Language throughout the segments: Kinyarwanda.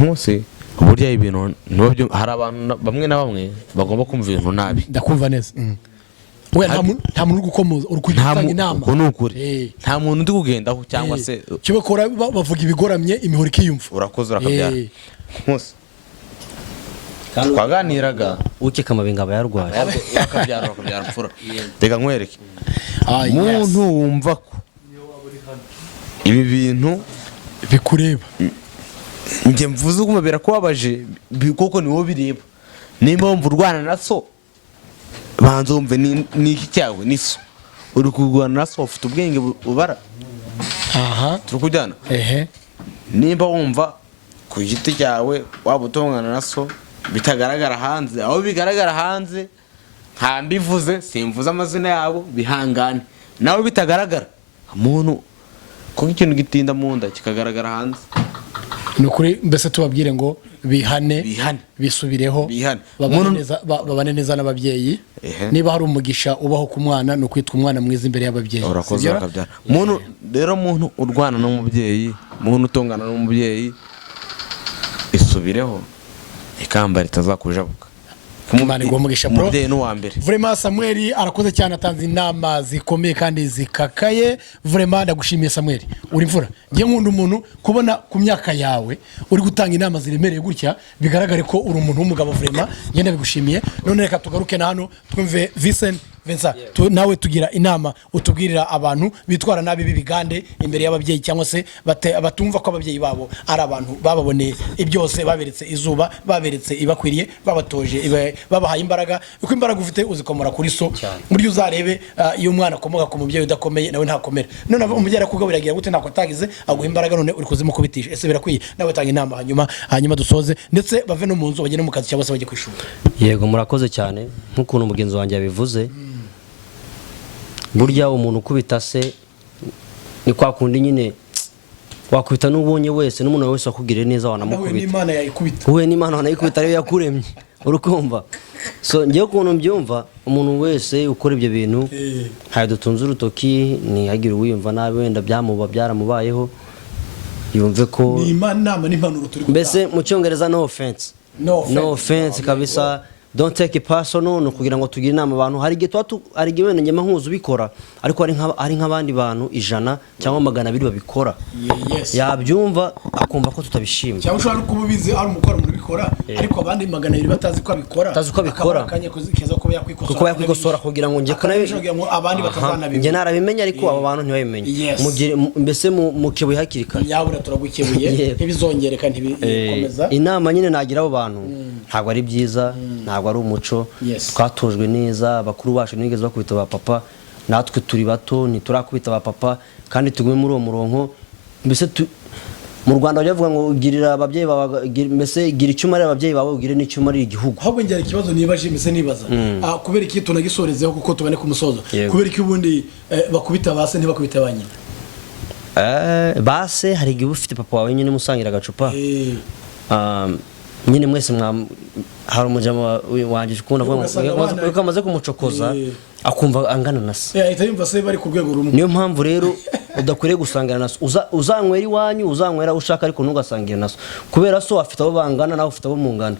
nkusi burya ibintu nobyo hari abantu bamwe na bamwe bagomba kumva ibintu nabi ndakumva neza we nta muntu gukomoza urukugitanga inama nukuri nta muntu ndi kugendaho cyangwa se kibakora bavuga ibigoramye imihoro ikiyumva urakoze urakabyara nkusi twaganiraga ukeka amabinga aba yarwaye urakabyara mfura reka nkwereke muntu wumva ko ibi bintu bikureba njye mvuze kumubera kubabaje kuko niwo bireba nimba wumva urwana na so banza wumve ni iki cyawe ni so uri kurwana na so ufite ubwenge ubara turi kujyana nimba wumva ku giti cyawe waba utongana na so bitagaragara hanze aho bigaragara hanze nta mbivuze simvuze amazina yabo bihangane nawe bitagaragara umuntu kuko ikintu gitinda mu nda kikagaragara hanze nukuri mbese tubabwire ngo bihane bisubireho babane neza n'ababyeyi niba hari umugisha ubaho ku mwana nukwitwa umwana mwiza imbere y'ababyeyi urakoze akabyara muntu rero muntu urwana n'umubyeyi muntu utongana n'umubyeyi isubireho ikamba ritazakujabuka umubyeyi n'uwa mbere vraiment Samuel arakoze cyane atanze inama zikomeye kandi zikakaye vraiment ndagushimiye Samuel uri mfura ngiye nkunda umuntu kubona ku myaka yawe uri gutanga inama ziremereye gutya bigaragare ko uri umuntu w'umugabo vraiment ngenda bigushimiye none reka tugaruke na hano twumve Vincent nawe tugira inama utubwirira abantu bitwara nabi bibigande imbere y'ababyeyi cyangwa se batumva ko ababyeyi babo ari abantu bababoneye ibyose baberetse izuba baberetse ibakwiriye babatoje babahaye imbaraga uko imbaraga ufite uzikomora kuri so muri uzarebe iyo umwana akomoka ku mubyeyi udakomeye nawe ntakomera none umubyeyi akugaburira gute ntako atagize aguha imbaraga none uri kuzimukubitisha ese birakwiye nawe tanga inama hanyuma dusoze ndetse bave no mu nzu bagene mu kazi cyangwa se bajye kwishura yego murakoze cyane nk'ukuntu umugenzi wanjye yabivuze burya umuntu ukubita se ni kwa kundi nyine wakubita n'ubonye wese n'umuntu wese wakugiriye neza wanamukubita we n'Imana wanayikubita ariyo yakuremye urukumva so ngiye ukuntu mbyumva umuntu wese ukora ibyo bintu ntayo dutunze urutoki ntihagire uwiyumva nabi wenda byaramubayeho yumve ko ni inama n'impanuro turi mbese mu cyongereza no offense kabisa don't take it personal no kugira ngo tugire inama abantu hari igihe wenda nyema nkuzo ubikora ariko ari nk'abandi bantu 100 cyangwa 200 babikora yabyumva akumva ko tutabishimye cyangwa ushobora kububize ari umukora muri bikora ariko abandi 200 batazi ko abikora akanye keza ko yakwikosora kugira ngo nge ko abandi batavana nge narabimenya ariko aba bantu ntibabimenye mbese mu kibuye hakirika yabura turagukebuye ntibizongereka ntibikomeza inama nyine nagira abo bantu ntabwo ari byiza ntabwo ari umuco twatojwe neza bakuru bacu nigeze bakubita ba papa natwe turi bato ntiturakubita ba papa kandi tugume muri uwo murongo mbese mu Rwanda bavuga ngo girira ababyeyi bawe mbese gira icyuma ari ababyeyi bawe ugire n'icyuma ari igihugu ahubwo ngera ikibazo nibaje mbese nibaza kubera iki tunagisorezeho kuko tubane ku musozo kubera iki ubundi bakubita base ntibakubita banyina base hari igihe ufite papa wawe nyine musangira agacupa nyine mwese hari umujama wanje ukunda ko amaze kumucokoza akumva angana na se ahita yumva se bari ku rwego rumwe niyo mpamvu rero udakwiriye gusangira na so uzanywera iwanyu uzanywera ushaka ariko ntugasangira na so kubera so afite abo bangana nawe ufite abo mungana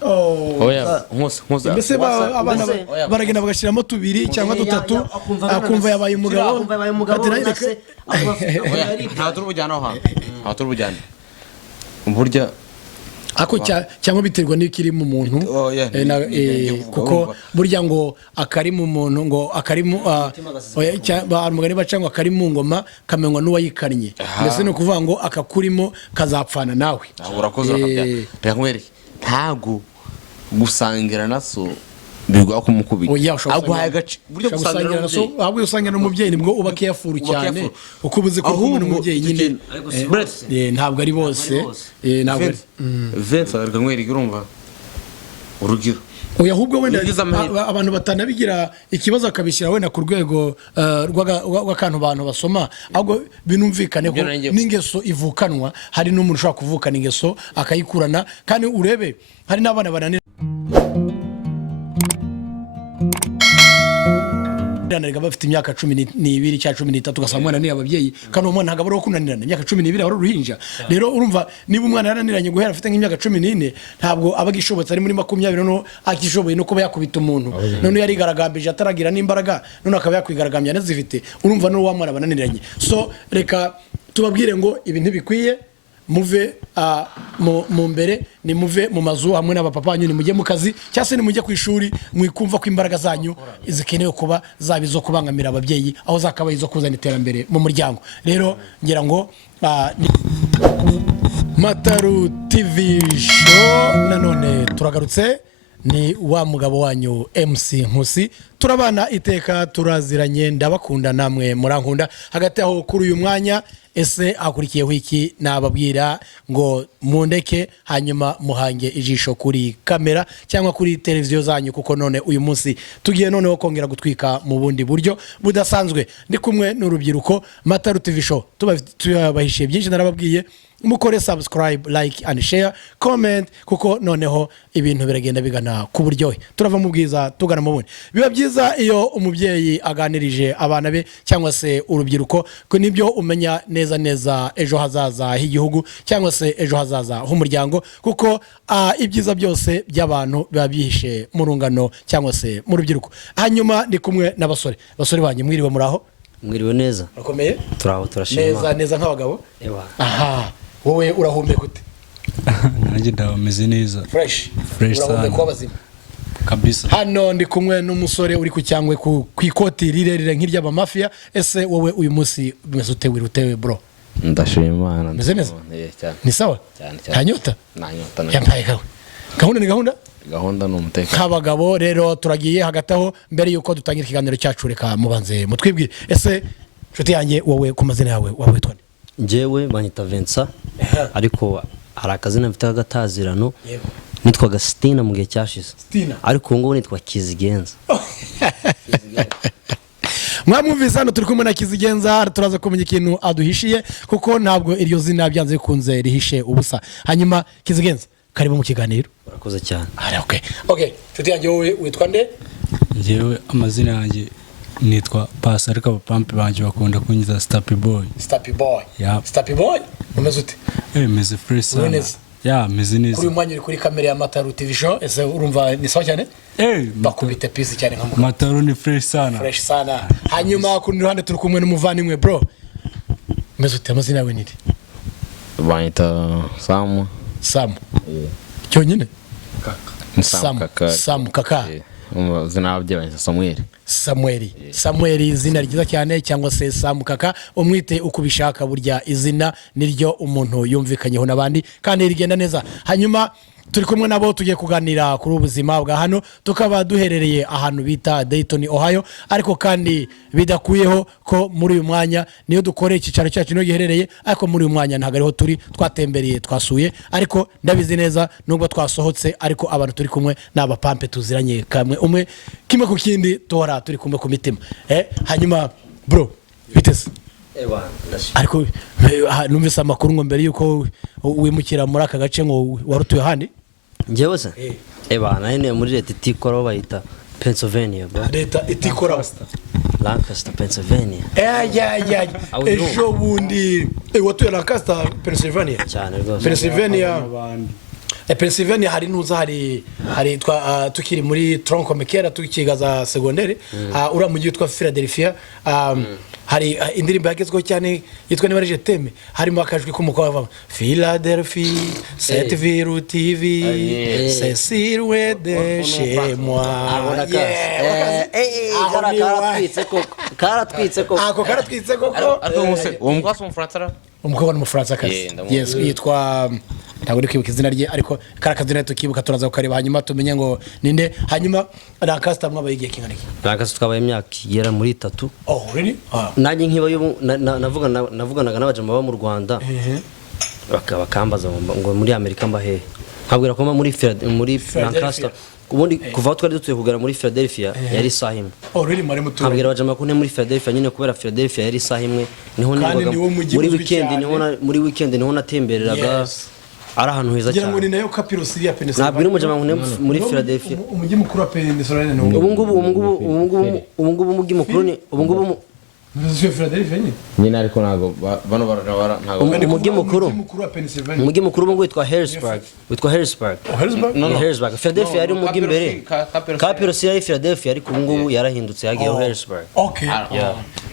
oya nkusa mbese abana baragenda bagashiramo 2 cyangwa 3 akumva yabaye umugabo nta turubujyana aho nta turubujyana burya ako cyangwa biterwa n'ikiri mu muntu kuko burya ngo akari mu muntu ngo akari mu barumugani bacangwa akari mu ngoma kamenywa n'uwayikannye mbese no kuvuga ngo akakurimo kazapfana nawe urakoze rakabya ntago gusangira na so bigwa kumukubita aguhaye agace buryo gusangira na so ahubwo usangira n'umubyeyi nibwo uba careful cyane uko ubuze ko kumwe n'umubyeyi nyine ntabwo ari bose ntabwo Vincent arkamwereka urumva urugiro oya ahubwo wenda abantu batanabigira ikibazo akabishyira wenda ku rwego rw'akantu abantu basoma ahubwo binumvikane ko n'ingeso ivukanwa hari n'umuntu ushobora kuvukana ingeso akayikurana kandi urebe hari n'abana bananira Ndanarega bafite imyaka 12 cya 13 ugasanga umwana ni ababyeyi kandi umwana ntabwo ari kunanirana imyaka 12 ari uruhinja rero urumva niba umwana yaraniranye guhera afite nk'imyaka 14 ntabwo aba gishobotse ari muri 20 no akishoboye no kuba yakubita umuntu none yari garagambije ataragira n'imbaraga none akaba yakwigaragambya nazifite urumva no wa mwana bananiranye so reka tubabwire ngo ibintu bikwiye muve mu mbere ni muve mu mazu hamwe n'abapapa banyu ni mujye mu kazi cyase ni mujye ku ishuri mwikumva ko imbaraga zanyu zikenewe kuba zabizo kubangamira ababyeyi aho zakabaye zo kuzana iterambere mu muryango rero ngira ngo Mataru TV show nanone turagarutse ni wa mugabo wanyu MC Nkusi turabana iteka turaziranye ndabakunda namwe murankunda hagati aho kuri uyu mwanya ese akurikiyeho iki nababwira ngo mundeke hanyuma muhange ijisho kuri kamera cyangwa kuri televiziyo zanyu kuko none uyu munsi tugiye noneho kongera gutwika mu bundi buryo budasanzwe ndi kumwe n'urubyiruko Mataru TV show tubahishiye byinshi narababwiye mukore subscribe like and share comment kuko noneho ibintu biragenda bigana ku buryohe turava mu bwiza tugana mu bundi biba byiza iyo umubyeyi aganirije abana be cyangwa se urubyiruko ko nibyo umenya neza ejo hazaza h'igihugu cyangwa se ejo hazaza h'umuryango kuko ibyiza byose by'abantu biba bihishe mu rungano cyangwa se mu rubyiruko hanyuma ndi kumwe n'abasore banyu mwiriwe muraho mwiriwe neza akomeye turaho turashima neza nk'abagabo aha wowe urahumeka ute nanjye ndabameze neza fresh urahumeka wabazima kabisa hano ndi kumwe n'umusore uri ku cyangwe ku ikoti rirerire nk'iry'abamafia ese wowe uyu munsi umeze utewe bro ndashima Imana meze neza ni sawa hanyota yampaye kawe gahunda ni umutekano nk'abagabo rero turagiye hagati aho mbere yuko dutangira ikiganiro cyacu reka mubanze mutwibwire ese nshuti yanjye wowe ku mazina yawe witwa nde njyewe banyita Vincent ariko hari akazina mfite agatazirano nitwaga Stina mu gihe cyashize ariko ubu ngubu nitwa Kizigenza mwamwumvise hano turi kumwe na Kizigenza turaza kumenya ikintu aduhishiye kuko ntabwo iryo zina byanze bikunze rihishe ubusa hanyuma Kizigenza karibu mu kiganiro urakoze cyane okay nshuti yanjye wowe witwa nde njyewe amazina yanjye nitwa Pasi ariko abapampe banjye bakunda kunyita Stappy Boy Stappy Boy umeze ute meze fresh sana meze neza kuri umwanya uri kuri kamera ya Mataru TV show ese urumva ni sawa cyane bakubita pisi cyane nka Mataru ni fresh sana hanyuma ku ruhande turi kumwe n'umuvandimwe bro umeze ute amazina yawe niri banyita Sam cyonyine Sam kaka zina ababyeyi banyita Samuel izina ryiza cyane cyangwa se Sam kaka umwite uko ubishaka burya izina niryo umuntu yumvikanyeho nabandi kandi rigenda neza hanyuma turi kumwe nabo tugiye kuganira kuri ubuzima bwa hano tukaba duherereye ahantu bita Dayton Ohio ariko kandi bidakuyeho ko muri uyu mwanya niyo dukoreye ikicaro cyacu no giherereye ariko muri uyu mwanya ntago ariho turi twatembereye twasuye ariko ndabizi neza nubwo twasohotse ariko abantu turi kumwe n'abapampe tuziranye kamwe umwe kimwe ku kindi tora turi kumwe ku mitima hanyuma bro bitese ariko numvise amakuru ngo mbere yuko wimukira muri aka gace ngo warutuye handi njyewe se nane muri leta itikora bayita Pennsylvania bro leta itikora Lancaster Pennsylvania ejo bundi watuye Lancaster Pennsylvania cyane rwose Pennsylvania hari nuza hari tukiri muri Tronkomekera tukiga za secondaire ura mu gihe twa Philadelphia hari indirimbo yagezweho cyane yitwa niba je teme harimo akajwi k'umukobwa Philadelphia cette ville TV c'est sirwe de chez moi karatwitse koko uwo mukobwa w'umufaransa umukobwa n'umufaransa kazi yes yitwa ntabwo ndi kwibuka izina rye ariko karakazina tukibuka turaza kukareba hanyuma tumenye ngo ninde hanyuma Lancaster mwabaye igihe kingana iki Lancaster twabaye imyaka igera muri 3 really nanjye nkiba navuganaga n'abajama baba mu Rwanda bakambaza ngo muri Amerika mbahe nkabwira ko muri Lancaster ubundi kuva twari dutuye kugera muri Philadelphia yari isaha imwe really mari mutu nkabwira abajama ko muri Philadelphia nyine kubera Philadelphia yari isaha imwe niho nibaga muri weekend niho natembereraga ari ahantu heza ngira ngo ni cyane nayo Capirus ya Pennsylvania ntabwo iri mu jambo muri Philadelphia umujyi mukuru wa Pennsylvania ni ubu ngubu umujyi mukuru ni ubu ngubu Monsieur Philadelphia nyine nyine ariko ntago bano barana ntago umujyi mukuru wa Pennsylvania umujyi mukuru ubu ngubu witwa Harrisburg ni Harrisburg Philadelphia yari umujyi imbere Capirus yari Philadelphia ariko ubu ngubu yarahindutse yagiyeho Harrisburg okay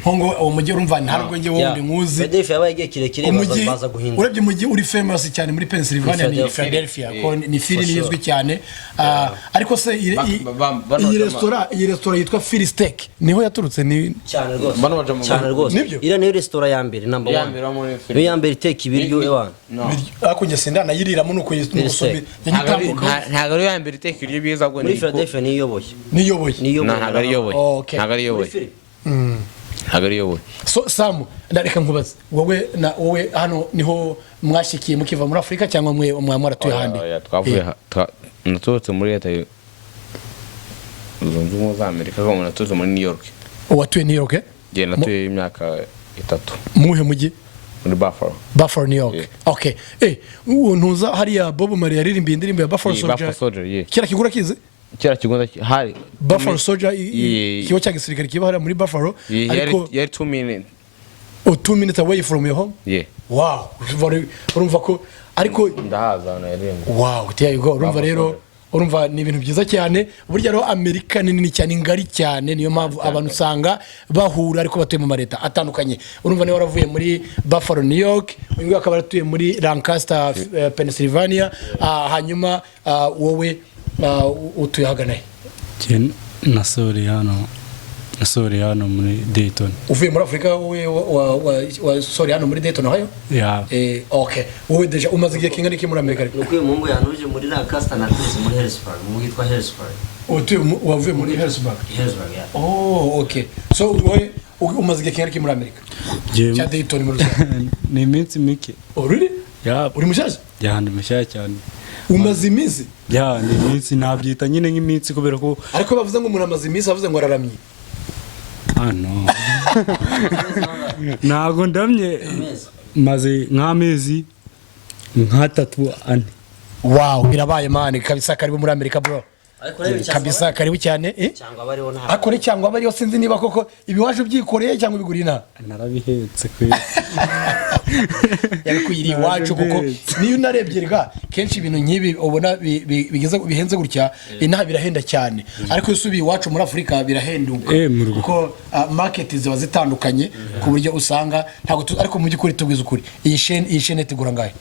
hongo umujyi urumva ntabwo ngiye wundi nkuzi Philadelphia yabaye igihe kirekire baza guhinduka urebye umujyi uri famous cyane muri Pennsylvania ni Philadelphia ko ni fili nizwi cyane ariko se iyi restaurant yitwa Philly Steak niho yaturutse ni cyane rwose cyane rwose iriya niyo resitora ya mbere number 1 niyo ya mbere iteka ibiryo ewana ariko njye sindana yiriramo nuko yisumbi ntago ari ya mbere iteka ibiryo byiza bwo muri Philadelphia niyoboye ntago ari yoboye ntago ari yoboye so Sam ndareka nkubaza wowe hano niho mwashikiye mukiva muri Afrika cyangwa mwe mwaratuye handi twavuye naturutse muri leta zunze ubumwe za Amerika ko naturutse muri New York watuye New York je natuye imyaka 3 muhe mujyi muri Buffalo New York okay ntuza hariya Bob Marley yaririmbiye indirimbo ya Buffalo Soldier kira kigura kize kira kigunda hari Buffalo Soldier kiyo cya gisirikare kiba hari muri Buffalo ariko yari 2 minutes 2 minutes away from your home wow urumva ko ariko ndahaza na yarenga wow there you go urumva rero urumva ni ibintu byiza cyane burya rero Amerika ni nini cyane ngari cyane niyo mpamvu abantu usanga bahura ariko batuye mu mareta atandukanye urumva niyo waravuye muri Buffalo New York uyu akaba aratuye muri Lancaster Pennsylvania hanyuma wowe utuye hagana nasore hano muri Dayton uvuye muri Afrika wowe wa sore hano muri Dayton hayo okay wowe deja umaze igihe kingana iki muri Amerika nuko uyu mungu yanuje muri Lancaster na Chris muri Harrisburg mu witwa Harrisburg wavuye muri Harrisburg okay so wowe umaze igihe kingana iki muri Amerika cya Dayton muri ni iminsi mike really uri mushaje ndi mushaje cyane umaze iminsi ni iminsi nabyita nyine nk'iminsi kubera ko ariko bavuze ngo umuntu amaze iminsi bavuze ngo araramye no ntago ndamye maze nk'amezi nk'atatu ane wow birabaye mani kabisa karibu muri Amerika bro kabisa karibu cyane cyangwa bariho nta akore cyangwa bariho sinzi niba koko ibiwaje byikoreye cyangwa bigurina narabihetse kwe yabikuyiri iwacu kuko niyo narebye rega kenshi ibintu nk'ibi ubona bihenze gutya inaha birahenda cyane ariko yusubiye iwacu muri Afrika birahenduka kuko market ziba zitandukanye ku buryo usanga ntago ariko mu by'ukuri tubwiza ukuri iyi shene tigura ngahe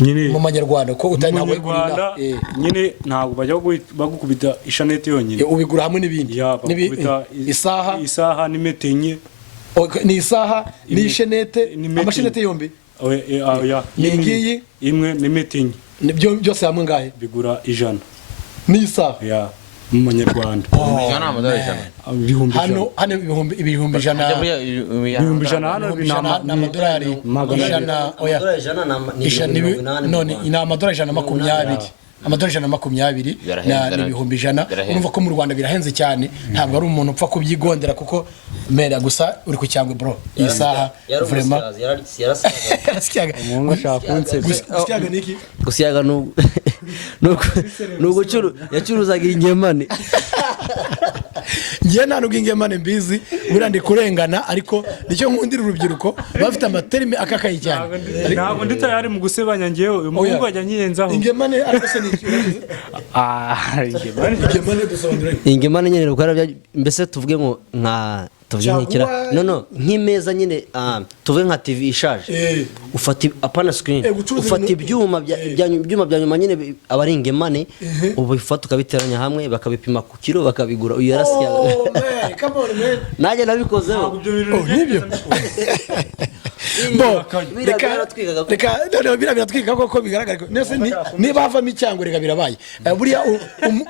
nyine mu manyarwanda ko utari nawe gurina nyine ntabwo bajya bagukubita ishanete yonyine ubigura hamwe n'ibindi isaha n'imetenye ni isaha ni ishenete amashenete yombi ngiyi imwe n'imetenye byose hamwe ngahe bigura 100 ni isaha mu manyarwanda hano ibihumbi ijana n'amadolari ni amadolari 120 amadolari 120 n'ibihumbi 100 urumva ko mu Rwanda birahenze cyane ntabwo ari umuntu upfa kubyigondera kuko mera gusa uri ku cyangwe bro iyi saha vraiment yarasyaga umuntu ashaka kunsebya gusyaga niki gusyaga nuko yacuruzaga ingemane ngiye nta nubwo ingemane mbizi burandi kurengana ariko nicyo nkundira urubyiruko bafite amaterime akakaye cyane ntabwo ndita yari mu gusebanya ngewe uyu muhungu ajya nyiyenzaho ingemane ariko se ni ingemane dusobanura ingemane nyine rukara mbese tuvuge ngo nka tuvuge nk'ikira nk'imeza nyine tuvuge nka TV ishaje ufata apana screen ufata ibyuma bya nyuma nyine abari ingemane ubifata ukabiteranya hamwe bakabipima ku kilo bakabigura uyu yarasya naje nabikozeho nibyo reka biratwika koko bigaragara ko niba havamo icyango reka birabaye buriya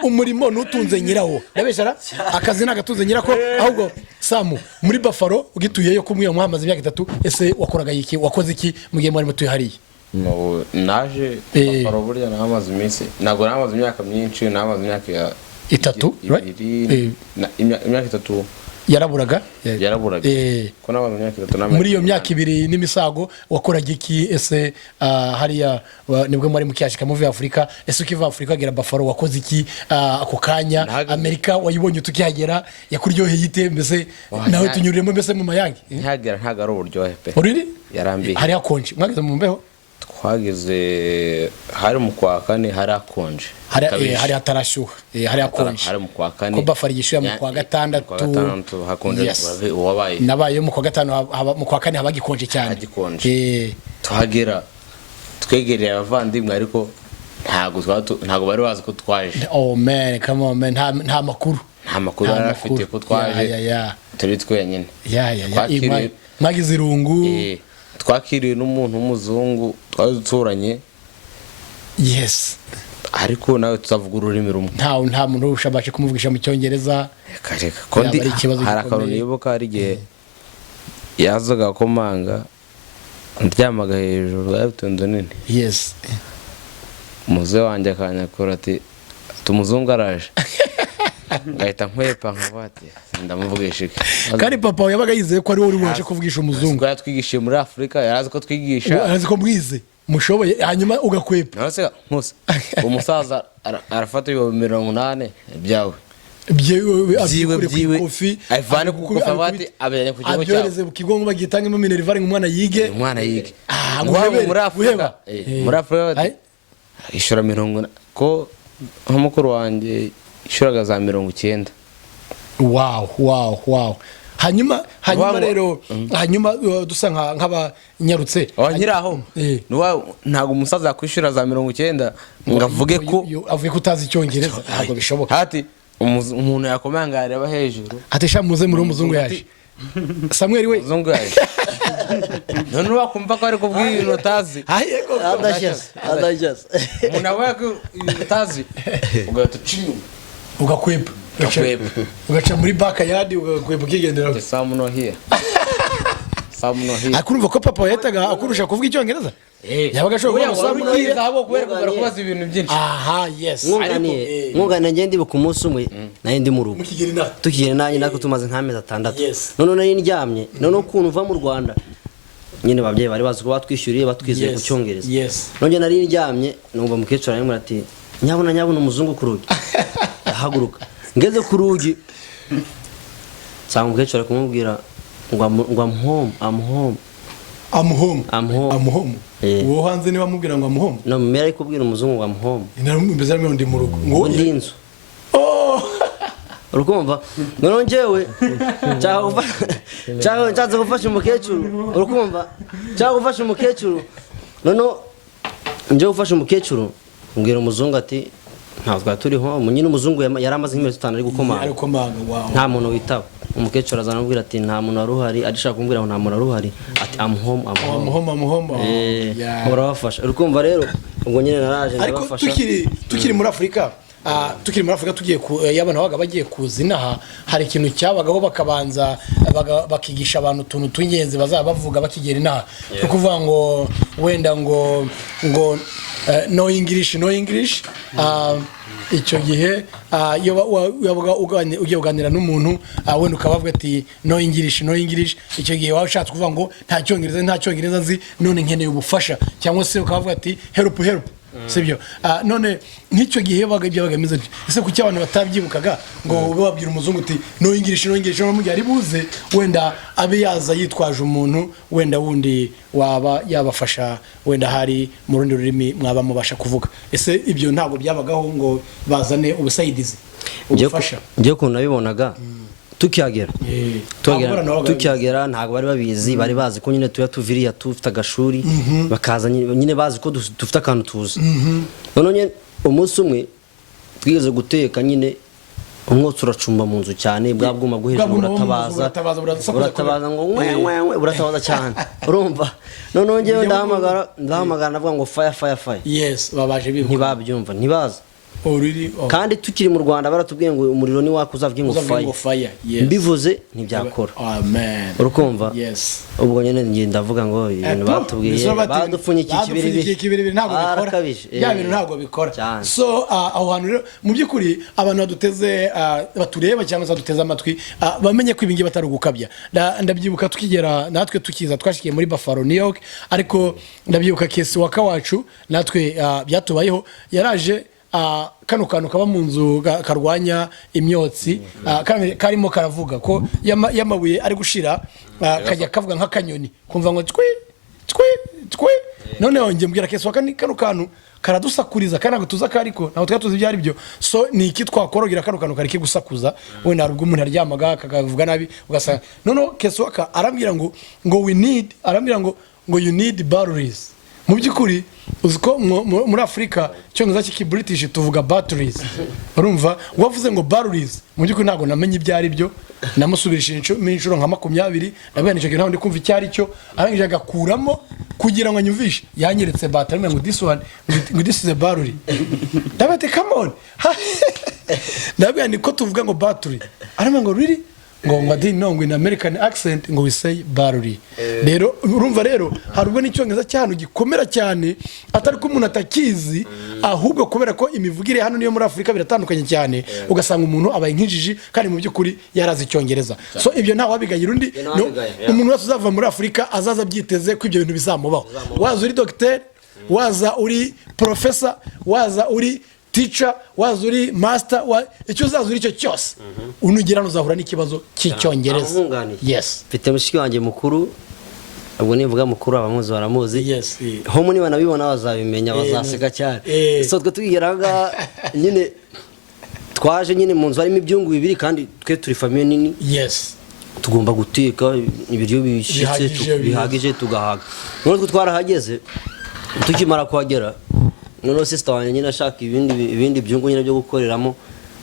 umurimo nutunze nyirawo ndabeshara akazi nagatunze nyirako ahubwo Samu muri Buffalo ugituyeyo kumwe muhamaze imyaka 3 ese wakoraga iki wakoze iki mugiye muri mutuye hariye naje Buffalo burya nahamaze iminsi nago nahamaze imyaka myinshi nahamaze imyaka 3 right imyaka 3 yaraburaga ko nabaye imyaka 3 muri iyo myaka 2 n'imisago wakoraga iki ese hariya nibwo muri mukiyashika muvi Afrika ese ukiva Afrika gera Buffalo wakoze iki ako kanya Amerika wayibonye tukihagera yakuryoheye ite mbese nawe tunyuriremo mbese mu mayange ntagera ntago ari uburyohe pe uriri yarambiye hari akonje mwageze mu mbeho twageze hari mu kwa kane hari akonje hari atarashyuha hari akonje hari mu kwa kane ko Buffalo gishyuye mu kwa gatandatu hakonje wabaye nabaye mu kwa gatanu mu kwa kane habagikonje cyane tuhagera twegereye abavandimwe ariko ntago bari bazi ko twaje oh man come on man nta makuru bari afite ko twaje turi twenyine mwagize irungu twakiriwe n'umuntu w'umuzungu twari duturanye yes ariko nawe tuzavuga ururimi rumwe nta muntu ushabashe kumuvugisha mu cyongereza kondi hari akantu nibuka hari igihe yazaga komanga ndyamaga hejuru y'utundo nini yes muze wanjye akanyakora ati umuzungu araje ngahita nkwepa nkabati ndamuvugisha iki kandi papa yabaga yizeye ko ari wowe uri waje kuvugisha umuzungu twigishije muri Afrika yarazi ko twigisha arazi ko mwize mushoboye hanyuma ugakwepa nose nkusa umusaza arafata 80 byawe byiwe kofi ayivane ku kofi abati abanye ku kigo cyawe abyoreze bukigongo bagitangemo minerval umwana yige muri Afrika ishura 70 ko nk'umukuru wanjye ishuraga za 90 wow hanyuma rero hanyuma dusa nk'abanyarutse nkiraho ntago umusaza yakwishura za 90 ngavuge ko avuye kutazi icyongereza ntabwo bishoboka hati umuntu yakomanga areba hejuru atesha muze muri umuzungu yaje Samuel we umuzungu yaje none wakumva ko ari kubwira ibintu utazi adashyase umuntu abaye ko utazi ugahita ucinya ugakwepa ugaca muri baka yadi ugakwepa ukigendera samuno here akurumva ko papa yahitaga akurusha kuvuga icyongereza yabaga ashobora kubera kubaza ibintu byinshi yes mwunganiye ngende ibuka umunsi umwe nayo ndi mu rugo tukigera nanjye nako tumaze nk'amezi 6 none nari ndyamye none ukuntu uva mu Rwanda nyine babyeyi bari bazi ko batwishyuriye batwizeye ku cyongereza none nari ndyamye numva mukecuru arimo ati nyabona umuzungu ku rugi ahaguruka ngeze ku rugi sanga mukecuru kumubwira ngo I'm home uwo hanze niba mubwira ngo I'm home no mbere ari kubwira umuzungu ngo I'm home mbese ari ndi mu rugo ngo ndi inzu urukumva none njyewe cyaza gufasha umukecuru urukumva cyaza gufasha umukecuru none njyewe ufasha umukecuru mbwira umuzungu ati ntabwo twari turiho nyine umuzungu yari amaze nk'iminsi 5 ari gukomanga nta muntu witaba umukecuru azana ambwira ati nta muntu wari uhari arishaka kumbwira ngo nta muntu wari uhari ati I'm home urabafasha urukumva rero ubwo nyine naraje ndabafasha tukiri muri Afrika tugiye y'abana baga bagiye kuzinaha hari ikintu cyabagaho bakabanza bakigisha abantu tuntu tw'ingenzi bazaba bavuga bakigera inaha cyo kuvuga ngo wenda ngo no English icyo gihe ugiye kuganira n'umuntu wenda ukabavuga ati no English icyo gihe waba ushatse kuvuga ngo nta cyongereza nzi none nkeneye ubufasha cyangwa se ukabavuga ati help sibyo none nk'icyo gihe byabaga bimeze ese kuki abantu batabyibukaga ngo babwira umuzungu uti no English no mu gihe ari buze wenda abe yaza yitwaje umuntu wenda wundi waba yabafasha wenda hari mu rundi rurimi mwaba mubasha kuvuga ese ibyo ntabwo byabagaho ngo bazane ubusaidizi ubufasha ngiye kuntu nabibonaga tukihagera ntabwo bari babizi bari bazi ko nyine tuviriya tufite agashuri bakaza nyine bazi ko dufite akantu tuzi none umunsi umwe twigeze guteka nyine umwotsi uracumba mu nzu cyane bwa bwuma bwo hejuru buratabaza ngo mwe buratabaza cyane urumva none ngewe ndahamagara ndavuga ngo fire yes babaje biruka ntibabyumva ntibaza kandi tukiri mu Rwanda baratubwiye ngo umuriro ni waka uzavuge ngo fire mbivuze ntibyakora urukumva ubwo nyine ngiye ndavuga ngo ibintu batubwiye badupfunyika ikibiribiri ntabwo bikora ya bintu ntabwo bikora so aho hantu rero mu by'ukuri abantu baduteze batureba cyangwa se baduteze amatwi bamenye ko ibingi batari gukabya ndabyibuka tukigera natwe tukiza twashikiye muri Buffalo New York ariko ndabyibuka kesi waka wacu natwe byatubayeho yaraje kano kantu kaba mu nzu karwanya imyotsi karimo karavuga ko yamabuye ari gushira kajya kavuga nk'akanyoni kumva ngo twi none ngiye mbwira kesi waka ni kano kantu karadusakuriza kandi ntabwo tuza kariko ntabwo twatuzi ibyo ari byo so ni iki twakorogira kano kantu kariki gusakuza wenda hari ubwo umuntu aryamaga akavuga nabi ugasanga noneho kesi waka arambwira ngo you need batteries mu by'ukuri uziko muri Afrika cyongereza cy'iki British tuvuga batteries urumva wavuze ngo batteries mu by'ukuri ntabwo namenye ibyo ari byo namusubirishije inshuro nka 20 nabene icyo ntabwo ndi kumva icyo ari cyo arangije agakuramo kugira ngo anyumvishe yanyeretse battery ngo this is a battery ndabate come on ndabya niko tuvuga ngo battery arama ngo really ngo adi nongo in American accent ngo we say battery rero urumva rero harubwo n'icyongereza cyane gikomera cyane atari ko umuntu atakizi ahubwo kubera ko imivugire hano niyo muri Afrika biratandukanye cyane ugasanga umuntu abaye nk'injiji kandi mu by'ukuri yarazi icyongereza so ibyo nta wabigayira undi umuntu wese uzava muri Afrika azaza byiteze ko ibyo bintu bizamubaho waza uri doctor waza uri professor waza uri teacher waza uri master icyo uzaza uri cyo cyose unugira uzahura n'ikibazo cy'icyongereza yes mfite mushiki wanjye mukuru ubwo nivuga mukuru abamuzi baramuzi ho muri banabibona bazabimenya bazaseka cyane so twe tugeraga nyine twaje nyine mu nzu harimo ibyungu bibiri kandi twe turi famille nini tugomba guteka ibiryo bihagije tugahaga none twarahageze tukimara kuhagera noneho sister wanjye nyine ashaka ibindi byungu nyine byo gukoreramo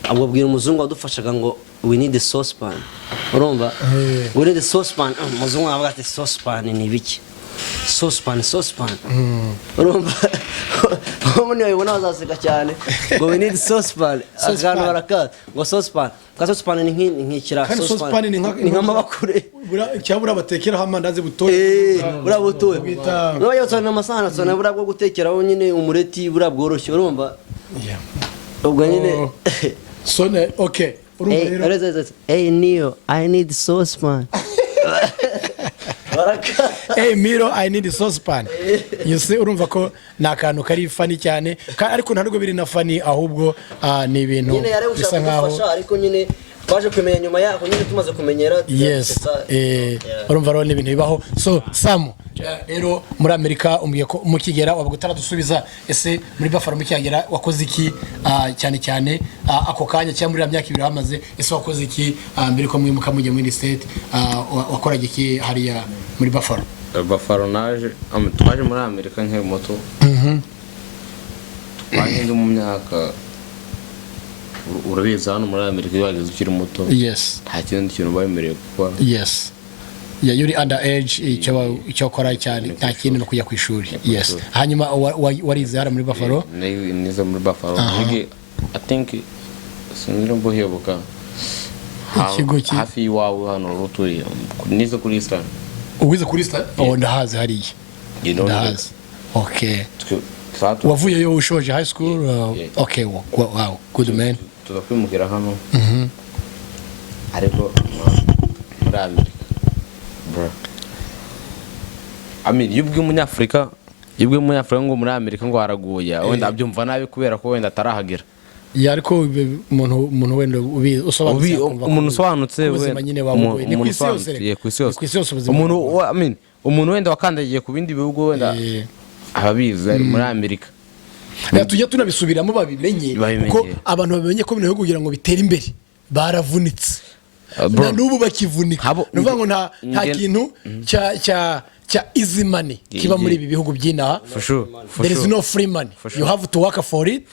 abwira umuzungu wadufashaga ngo we need a saucepan urumva we need a saucepan umuzungu avuga ati saucepan ni biki saucepan urumva umuntu yabona azaseka cyane ngo we need saucepan agantu barakaza ngo saucepan ni nk'ikira saucepan ni nk'amabakure cyabura batekera amandazi butoye burabutoye no yatsana amasahani tsana bura bwo gutekeraho nyine umureti bura bworoshye urumva ubwo nyine sone okay urumva rero hey Neo I need saucepan hey Miro I need saucepan you see urumva ko nakantu kari funny cyane ariko ntabwo biri na funny ahubwo ni ibintu bisa nkaho ariko nyine twaje kumenya nyuma yako nyine tumaze kumenyera urumva rero n'ibintu bibaho so Sam rero muri Amerika umbiye ko mukigera wabwo dusubiza ese muri Buffalo mukigera wakoze iki cyane ako kanya cyangwa muri myaka 2 hamaze ese wakoze iki mbere ko mwimuka mujye muri state wakoraga iki hariya muri Buffalo naje twaje muri Amerika nk'e moto twageze mu myaka urabiza hano muri Amerika bageze ukiri muto nta kintu bayemereye gukora yuri under age icyo kora cyane nta kintu no kujya ku ishuri hanyuma warize hara muri Buffalo nize muri Buffalo I think sinzi ngo hebuka hafi wawe hano ruturi nize kuri Eastern uwize kuri Eastern ndahazi hariya ndahazi okay wavuye yo ushoje high school okay wow good man tuzakwimukira hano ariko muri Amerika bro yubwe umunyafrika ngo muri Amerika ngo haraguye wenda abyumva nabi kubera ko wenda atarahagera ariko umuntu wenda umuntu usobanutse umuntu wenda wakandagiye ku bindi bihugu wenda ababizi muri Amerika tujya tunabisubiramo babimenye kuko abantu babimenye ko bino bihugu kugira ngo bitere imbere baravunitse na n'ubu bakivunika nuvuga ngo nta kintu cya easy money kiba muri ibi bihugu by'inaha there is no free money you have to work for it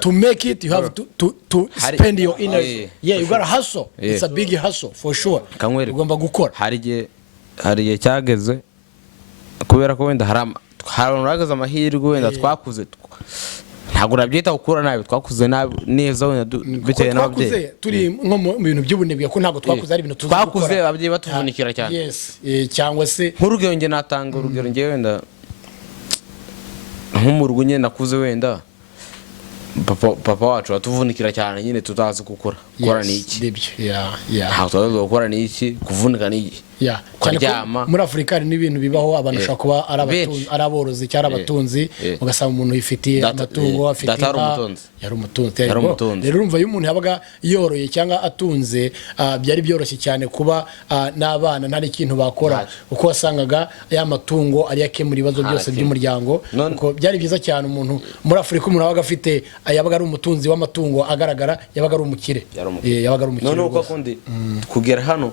to make it you have to spend your energy you gotta hustle it's a big hustle for sure ugomba gukora hari cyageze kubera ko wenda harageze amahirwe wenda twakuze ntabwo urabyita gukura nabi twakuze nabi neza wenda bitewe n'ababyeyi twakuze turi nko mu bintu by'ubunebwe ko ntabwo twakuze ari ibintu tuzi gukora twakuze ababyeyi batuvunikira cyane yes cyangwa se nk'urugero njye natanga urugero njye wenda nko mu rugo nyine nakuze wenda papa wacu atuvunikira cyane nyine tutazi gukora gukora ni iki ntabwo tuzi gukora ni iki kuvunika ni iki kuryama muri Afurika hari n'ibintu bibaho abantu bashobora kuba ari aborozi cyangwa abatunzi ugasanga umuntu yifitiye amatungo afite yari umutunzi rero urumva iyo umuntu yabaga yoroye cyangwa atunze byari byoroshye cyane kuba n'abana nta n'ikintu bakora kuko wasangaga ya matungo ari yakemura ibibazo byose by'umuryango kuko byari byiza cyane umuntu muri Afurika umuntu yabaga afite yabaga ari umutunzi w'amatungo agaragara yabaga ari umukire none uko akundi kugera hano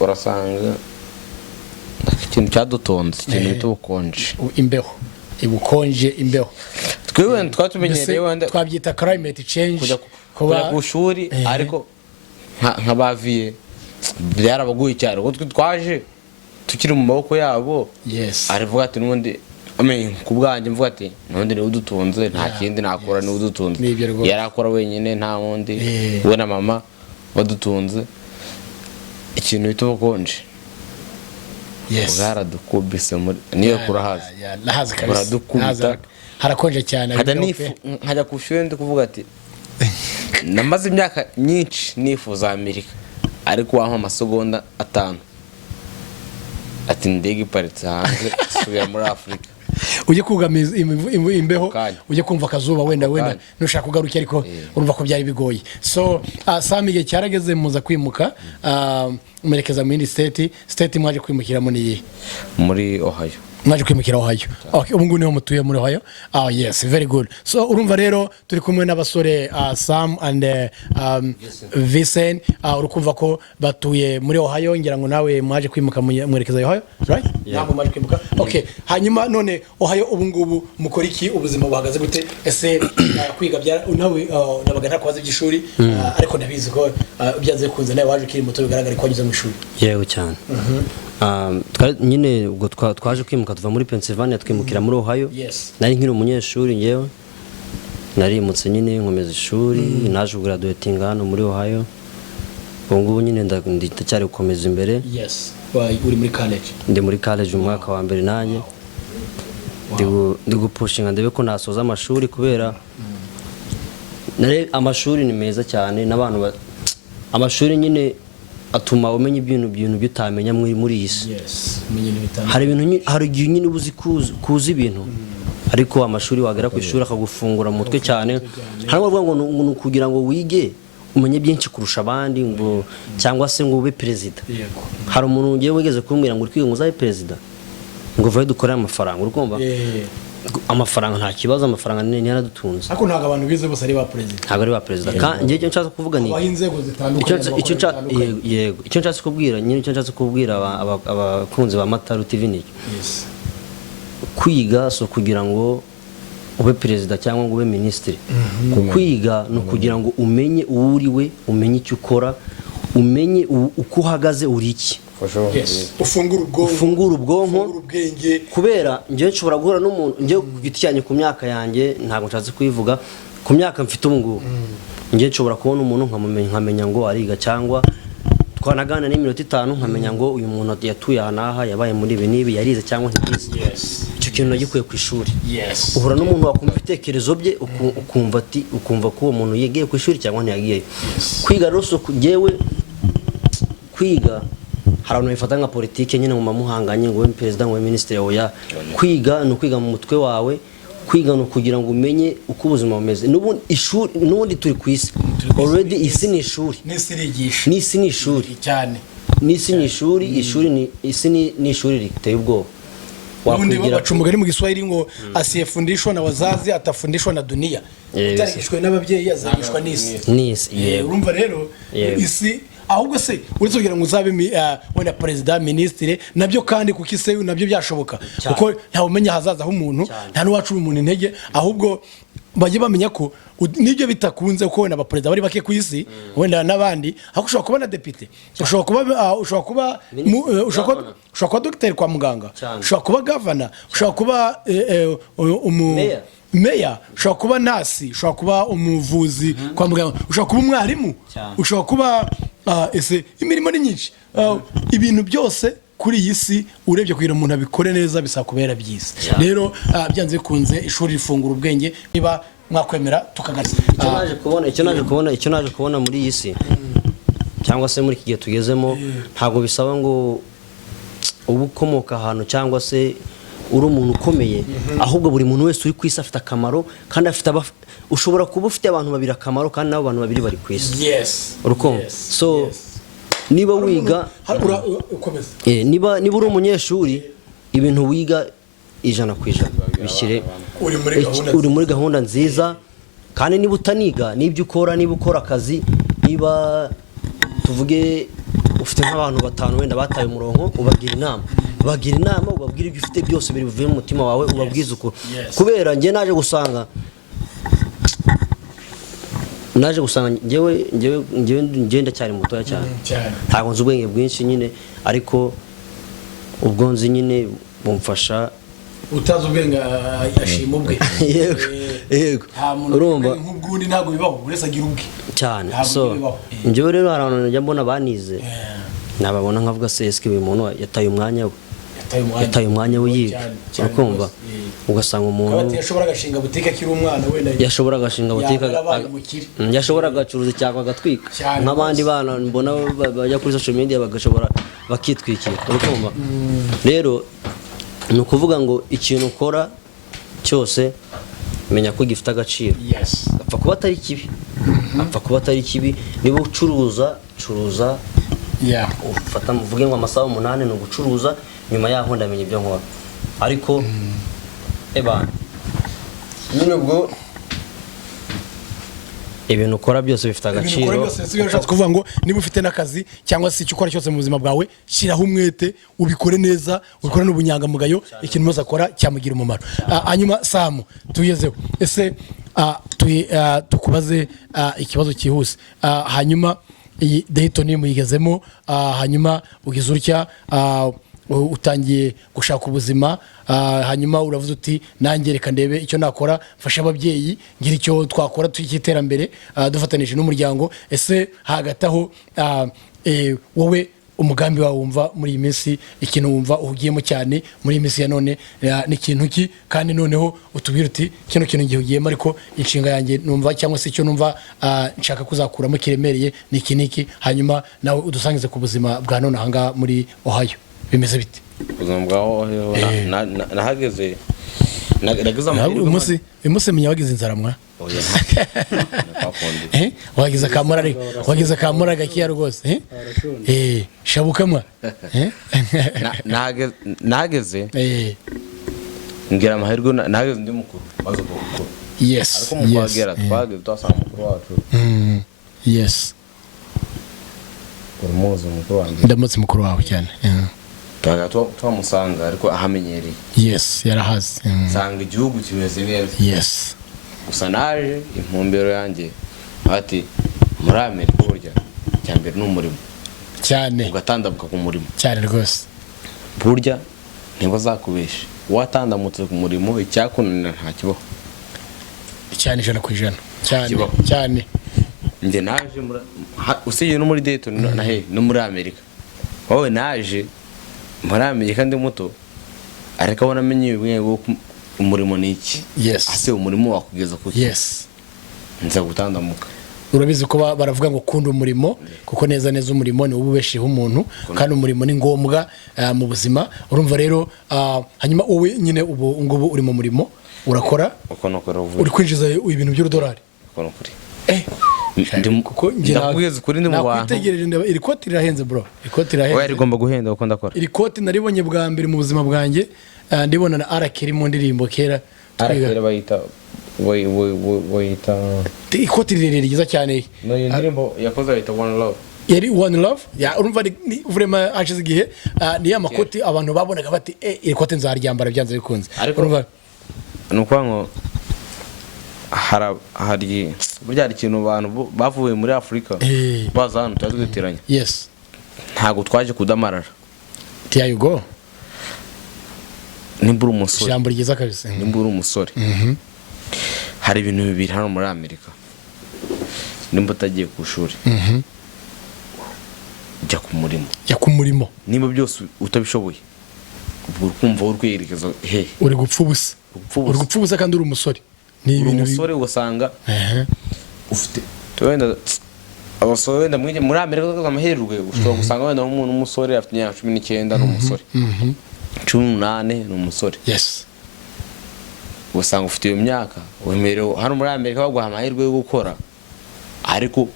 urasanga ikintu cyadutonze ikintu bita ubukonje imbeho twebwe twatumenyereye wenda twabyita climate change kujya ku ishuri ariko nk'abaviye byarabaguye cyane kuko twaje tukiri mu maboko yabo arivuga ati n'ubundi ku bwanjye mvuga ati n'ubundi niwe udutunze nta kindi nakora niwe udutunze yari akora wenyine nta wundi we na mama badutunze ikintu bita ubukonje bwaradukubise niyo kurahaza buradukubita harakonje cyane nkajya ku ishuri ndi kuvuga ati namaze imyaka myinshi nifuza Amerika ariko wampa amasegonda 5 ati ndege iparitse hanze subira muri Afurika ujye kugamiza imbeho ujye kumva akazuba wenda nushaka kugaruka ariko urumva ko byari bigoye so Samige cyarageze muza kwimuka mumerekeza mu yindi state mwaje kwimukiramo niye muri Ohio mwaje kwimukira Ohio okay ubu ngubu niho mutuye muri Ohio yes very good so urumva rero turi kumwe n'abasore Sam and Vincent urukumva ko batuye muri Ohio ngira ngo nawe mwaje kwimuka mwerekeza Ohio right ntabwo mwaje kwimuka okay hanyuma none Ohio ubu ngubu mukora iki ubuzima buhagaze gute ese kwiga bya nawe nabaga ntakubaza by'ishuri ariko nabizi ko byaze kunze nawe waje kiri muto bigaragara ko wageze mu ishuri yewe cyane nyine ubwo twaje kwimuka tuva muri Pennsylvania twimukira muri Ohio nari nkiri umunyeshuri ngewe narimutse nyine nkomeza ishuri naje graduating hano muri Ohio ubu ngubu nyine ndacyari gukomeza imbere uri muri college ndi muri college umwaka wa mbere nanjye ndi gupushinga ndebe ko nasoza amashuri kubera amashuri ni meza cyane n'abantu amashuri nyine atuma umenya ibintu bitamenya muri iyi si hari igihe nyine ubuzi kuzi ibintu ariko amashuri wagera ku ishuri akagufungura mu mutwe cyane ntabwo bavuga ngo kugira ngo wige umenye byinshi kurusha abandi ngo cyangwa se ngo ube perezida hari umuntu ugiye wigeze kumbwira ngo uri kwiga ngo uzabe perezida ngo vaye dukore amafaranga urukumva amafaranga nta kibazo amafaranga ni yaradutunze ariko ntago abantu bize bose ari ba president ntago ari ba president kandi icyo nshaka kuvuga ni icyo nshaka kubwira nyine icyo nshaka kubwira abakunzi ba Mataru TV ni kwiga so kugira ngo ube president cyangwa ngo ube ministre kwiga no kugira ngo umenye uwuriwe umenye icyo ukora umenye uko uhagaze uri iki ufungura ubwonko kubera njye nshobora guhura n'umuntu njye ku giti cyanjye ku myaka yanjye ntabwo nshatse kuyivuga ku myaka mfite ubu ngubu njye nshobora kubona umuntu nkamenya ngo ariga cyangwa twanagana n'iminota 5 nkamenya ngo uyu muntu yatuye aha n'aha yabaye muri ibi n'ibi yarize cyangwa ntibize icyo kintu nagikuye ku ishuri uhura n'umuntu wakumva ibitekerezo bye ukumva ko uwo muntu yegiye ku ishuri cyangwa ntiyagiye kwiga rero jewe kwiga hari abantu bifata nka politike nyine mu mamuhanganye ngo ube perezida ngo ube ministre oya kwiga no kwiga mu mutwe wawe kwiga no kugira ngo umenye uko ubuzima bumeze n'ubundi turi ku isi already isi ni ishuri n'isi ni ishuri cyane n'isi ni ishuri isi ni ishuri riteye ubwoba Ubundi bacumugari mu Kiswahili ngo asiyefundishwa na wazazi atafundishwa na dunia utarigishwe n'ababyeyi azagishwa n'isi urumva rero isi ahubwo se uretse kugira ngo uzabe wenda president ministre nabyo kandi kuko ise nabyo byashoboka kuko nta umenya hazaza h'umuntu nta n'uwacu umuntu intege ahubwo bajye bamenya ko nibyo bitakunze ko wenda abaperezida bari bake ku isi wenda n'abandi aho ushobora kuba na depite ushobora kuba docteur kwa muganga ushobora kuba governor ushobora kuba meya ushobora kuba nasi ushobora kuba umuvuzi kwa muganga ushobora kuba umwarimu ushobora kuba ese imirimo ni myinshi ibintu byose kuri iyi si urebye kugira umuntu abikore neza bisaba kubera byiza rero byanze bikunze ishuri rifungura ubwenge niba mwakwemera tukagaza icyo naje kubona muri iyi si cyangwa se muri iki gihe tugezemo ntabwo bisaba ngo uba ukomoka ahantu cyangwa se uri umuntu ukomeye ahubwo buri muntu wese uri ku isi afite akamaro kandi ushobora kuba ufite abantu babiri akamaro kandi n'abo bantu babiri bari ku isi urukumva so niba wiga niba uri umunyeshuri ibintu wiga 100% bishyire uri muri gahunda nziza kandi niba utaniga n'ibyo ukora niba ukora akazi niba tuvuge ufite nk'abantu 5 wenda bataye umurongo ubagira inama ubabwira ibyo ufite byose biri buvuye mu mutima wawe ubabwiza ukuri kubera njye naje gusanga njyewe ndacyari mutoya cyane ntabwo nzi ubwenge bwinshi nyine ariko ubwo nzi nyine bumfasha utazi ubwenge ashima ubwe yego urumva nk'ubwundi ntabwo bibaho uretse agira ubwe cyane so njyewe rero hari abantu njya mbona banize nababona nkavuga se eske uyu muntu yataye umwanya we yiga ukumva ugasanga umuntu yashobora gashinga butike akiri umwana wenda yashobora gashinga butike yashobora gacuruza cyangwa agatwika nk'abandi bana mbona bajya kuri social media bagashobora bakitwikira ukumva rero ni ukuvuga ngo ikintu ukora cyose menya ko gifite agaciro apfa kuba atari kibi niba ucuruza ufata muvuge ngo amasaha 8 ni ugucuruza nyuma yaho ndamenya ibyo nkora ariko nyine ubwo ibintu ukora byose bifite agaciro bishatse kuvuga ngo niba ufite n'akazi cyangwa se icyo ukora cyose mu buzima bwawe shyiraho umwete ubikore neza ubikore n'ubunyangamugayo ikintu cyose akora cyamugira umumaro hanyuma Samu tugezeho ese tukubaze ikibazo cyihuse hanyuma iyi Dayton muyigezemo hanyuma ugize utya utangiye gushaka ubuzima hanyuma uravuze uti nanjye reka ndebe icyo nakora mfasha ababyeyi ngira icyo twakora tw'iterambere dufatanije n'umuryango ese hagati aho wowe umugambi wawe wumva muri iyi minsi ikintu wumva uhugiyemo cyane muri iyi minsi ya none ni ikintu ki kandi noneho utubwira uti kino kintu ngiye ugiyemo ariko inshinga yanjye numva cyangwa se icyo numva nshaka kuzakuramo kiremereye ni iki n'iki hanyuma nawe udusangize ku buzima bwa none ahangaha muri Ohio bimeze bite ubuzima bwa Ohio nahageze umunsi menya wagize inzara mwa wagize akamura gakiya rwose shabuka mwa nahageze ngira amahirwe nahageze ndi mukuru maze gukura ariko mu kwagera twageze twasanga mukuru wacu uramuzi mukuru wanjye ndamutse mukuru wawe cyane twamusanga ariko ahamenyereye yarahazi nsanga igihugu kimeze neza gusa naje impumbero yanjye ati muri Amerika burya cyambere n'umurimo cyane ugatandabuka ku murimo cyane rwose burya ntibazakubeshe watandamutse ku murimo icyakunanira nta kibaho cyane 100% cyane nde naje usije no muri Dayton no muri Amerika wowe naje muri Amerika ndi muto ariko abona amenye ubwenge umurimo ni iki ase umurimo wakugeza ku nza gutandamuka urabizi ko baravuga ngo kunda umurimo kuko neza umurimo ni ububesheho umuntu kandi umurimo ni ngombwa mu buzima urumva rero hanyuma wowe nyine ubu ngubu uri mu murimo urakora uri kwinjiza ibintu by'urodolari kuko ndakugeze kuri ndi mu bantu nakwitegereje iri koti rirahenze bro oya rigomba guhenda uko ndakora iri koti naribonye bwa mbere mu buzima bwanjye ndibona na arakeri mu ndirimbo kera bayita ikoti rirerire ryiza cyane no indirimbo yakoze bayita One Love yari One Love urumva vraiment hashize igihe ni amakoti abantu babonaga bati iri koti nzaryambara byanze bikunze urumva nuko ngo hari burya hari ikintu abantu bavuye muri Afrika baza hano twaduteranya ntago twaje kudamarara there you go nimbura umusore jambo ryiza kabisa nimbura umusore hari ibintu bibiri hano muri Amerika. Nimba utagiye ku ishuri jya ku murimo nimba byose utabishoboye ubwo kumva urwerekeza he uri gupfa ubusa kandi uri umusore ni ibintu umusore ugasanga ufite wenda abasore wenda muri Amerika amahirwe ushobora gusanga wenda umuntu umusore afite imyaka 19 n'umusore 18 n'umusore yes usanga ufite iyo myaka wemerewe hano muri Amerika baguha amahirwe yo gukora ariko